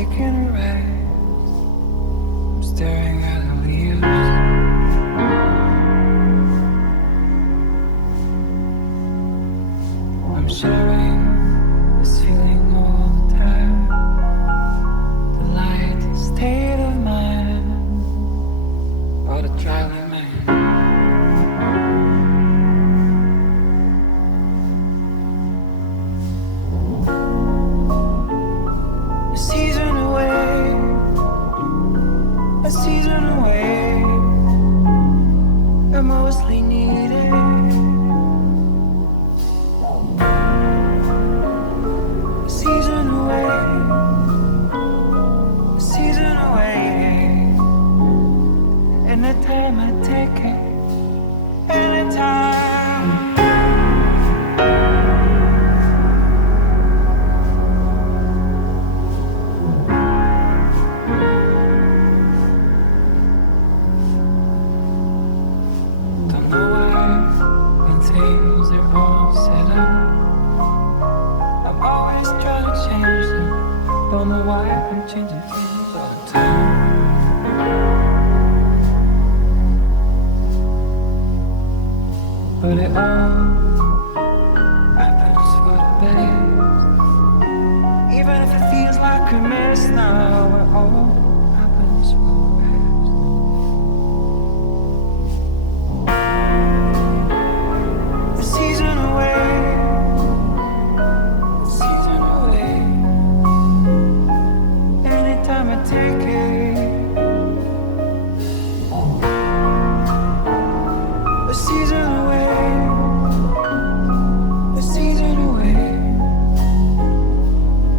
taking a rest. I'm staring at the leaves. I'm sharing this feeling all the time. The light state of mind, or the traveling man. A season away, a season away. I mostly need it. A season away, a season away. And the time I take it, anytime. Don't know why when things are all set up, I'm always trying to change them. Don't know why I'm changing things all the time. But it all happens for the best. Even if it feels like a mess now, it all happens for the best. The season away, the season away. Anytime I take it, the season away, the season away.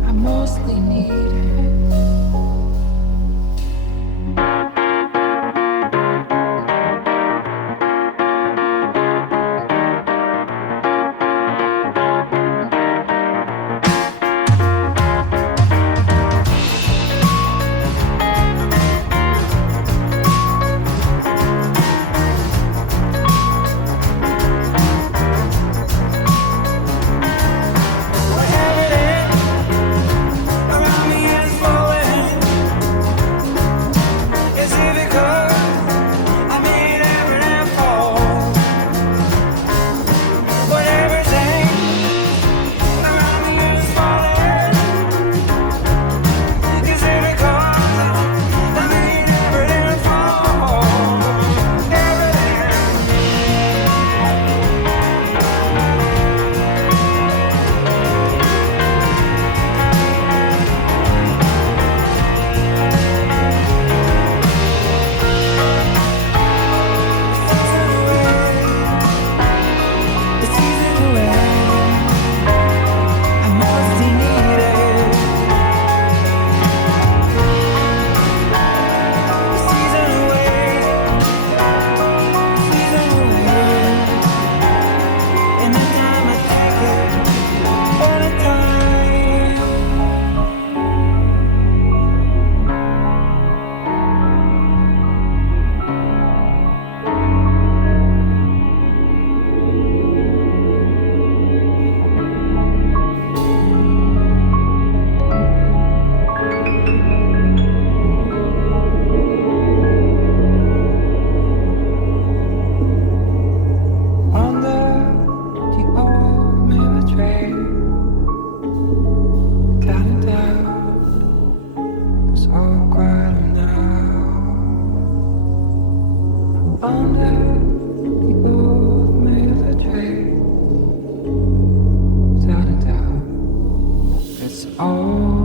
I mostly need it. It's all